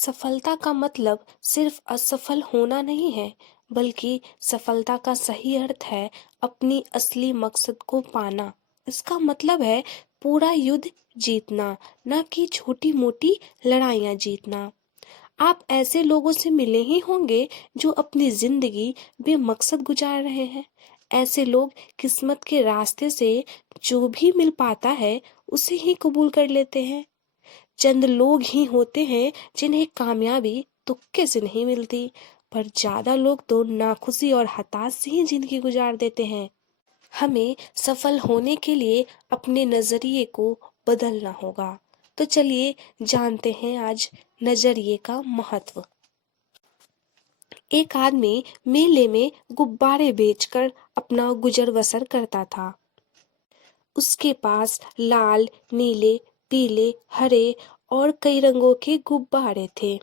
सफलता का मतलब सिर्फ असफल होना नहीं है, बल्कि सफलता का सही अर्थ है अपनी असली मकसद को पाना। इसका मतलब है पूरा युद्ध जीतना, ना कि छोटी-मोटी लड़ाइयाँ जीतना। आप ऐसे लोगों से मिले ही होंगे जो अपनी जिंदगी बेमकसद गुजार रहे हैं। ऐसे लोग किस्मत के रास्ते से जो भी मिल पाता है, उसे ही कबूल कर लेते हैं। चंद लोग ही होते हैं जिन्हें कामयाबी तुक्के से नहीं मिलती, पर ज्यादा लोग तो नाखुशी और हताश से ही जिंदगी गुजार देते हैं। हमें सफल होने के लिए अपने नजरिए को बदलना होगा। तो चलिए जानते हैं आज नजरिए का महत्व। एक आदमी मेले में गुब्बारे बेचकर अपना गुजर बसर करता था। उसके पास लाल, नीले, पीले, हरे और कई रंगों के गुब्बारे थे।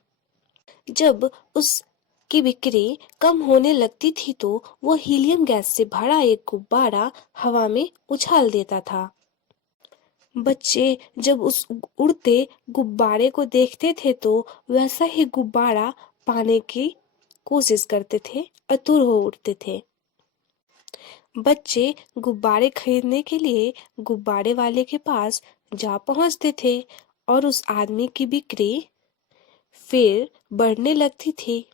जब उसकी बिक्री कम होने लगती थी तो वो हीलियम गैस से भरा एक गुब्बारा हवा में उछाल देता था। बच्चे जब उस उड़ते गुब्बारे को देखते थे तो वैसा ही गुब्बारा पाने की कोशिश करते थे, आतुर हो उठते थे। बच्चे गुब्बारे खरीदने के लिए गुब्बारे वाले के पास जा पहुंचते थे और उस आदमी की बिक्री फिर बढ़ने लगती थी।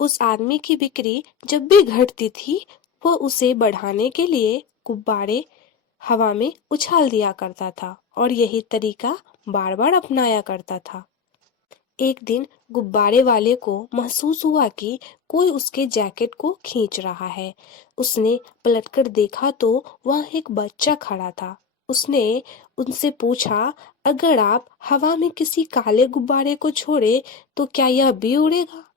उस आदमी की बिक्री जब भी घटती थी, वह उसे बढ़ाने के लिए गुब्बारे हवा में उछाल दिया करता था और यही तरीका बार-बार अपनाया करता था। एक दिन गुब्बारे वाले को महसूस हुआ कि कोई उसके जैकेट को खींच रहा है। उसने पलटकर देखा तो वहाँ एक बच्चा खड़ा था। उसने उनसे पूछा, अगर आप हवा में किसी काले गुब्बारे को छोड़े तो क्या यह भी उड़ेगा?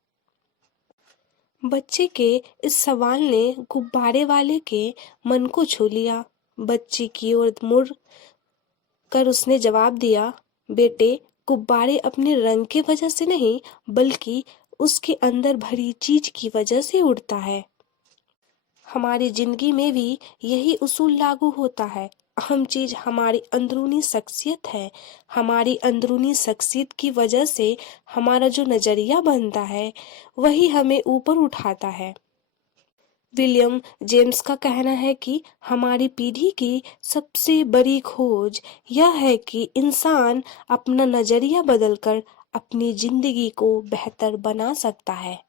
बच्चे के इस सवाल ने गुब्बारे वाले के मन को छू लिया। बच्चे की ओर मुड़ कर उसने जवाब दिया, बेटे, गुब्बारे अपने रंग की वजह से नहीं, बल्कि उसके अंदर भरी चीज की वजह से उड़ता है। हमारी जिंदगी में भी यही उसूल लागू होता है। अहम चीज हमारी अंदरूनी शख्सियत है। हमारी अंदरूनी शख्सियत की वजह से हमारा जो नजरिया बनता है, वही हमें ऊपर उठाता है। विलियम जेम्स का कहना है कि हमारी पीढ़ी की सबसे बड़ी खोज यह है कि इंसान अपना नजरिया बदलकर अपनी जिंदगी को बेहतर बना सकता है।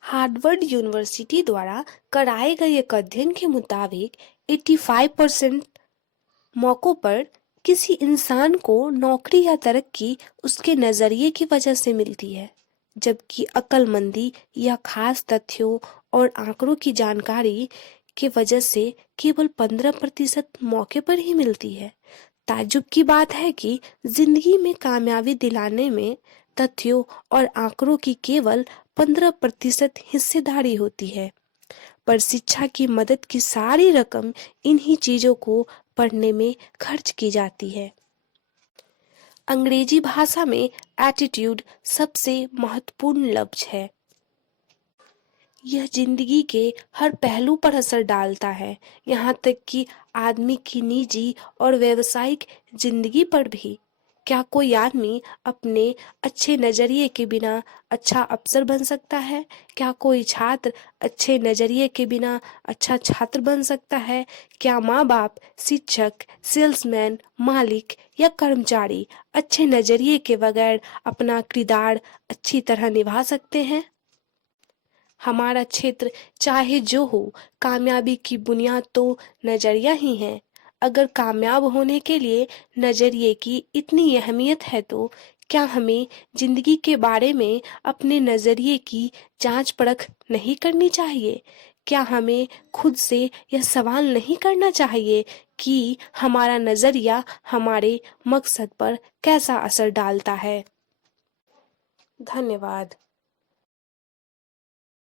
हार्वर्ड यूनिवर्सिटी द्वारा कराए गए एक अध्ययन के मुताबिक 85% मौकों पर किसी इंसान को नौकरी या तरक्की उसके नजरिए की वजह से मिलती है, जबकि अक्लमंदी या खास तथ्यों और आंकड़ों की जानकारी की वजह से केवल 15% मौके पर ही मिलती है। ताज्जुब की बात है कि जिंदगी में कामयाबी दिलाने में तथ्यों और आंकड़ों की केवल 15% हिस्सेदारी होती है, पर शिक्षा की मदद की सारी रकम इन्हीं चीजों को पढ़ने में खर्च की जाती है। अंग्रेजी भाषा में एटीट्यूड सबसे महत्वपूर्ण लफ्ज है। यह जिंदगी के हर पहलू पर असर डालता है, यहाँ तक कि आदमी की निजी और व्यावसायिक जिंदगी पर भी। क्या कोई आदमी अपने अच्छे नजरिए के बिना अच्छा अफसर बन सकता है? क्या कोई छात्र अच्छे नजरिए के बिना अच्छा छात्र बन सकता है? क्या माँ बाप, शिक्षक, सेल्समैन, मालिक या कर्मचारी अच्छे नजरिए के बगैर अपना किरदार अच्छी तरह निभा सकते हैं? हमारा क्षेत्र चाहे जो हो, कामयाबी की बुनियाद तो नजरिया ही है। अगर कामयाब होने के लिए नजरिए की इतनी अहमियत है तो क्या हमें जिंदगी के बारे में अपने नजरिए की जांच परख नहीं करनी चाहिए? क्या हमें खुद से यह सवाल नहीं करना चाहिए कि हमारा नजरिया हमारे मकसद पर कैसा असर डालता है? धन्यवाद।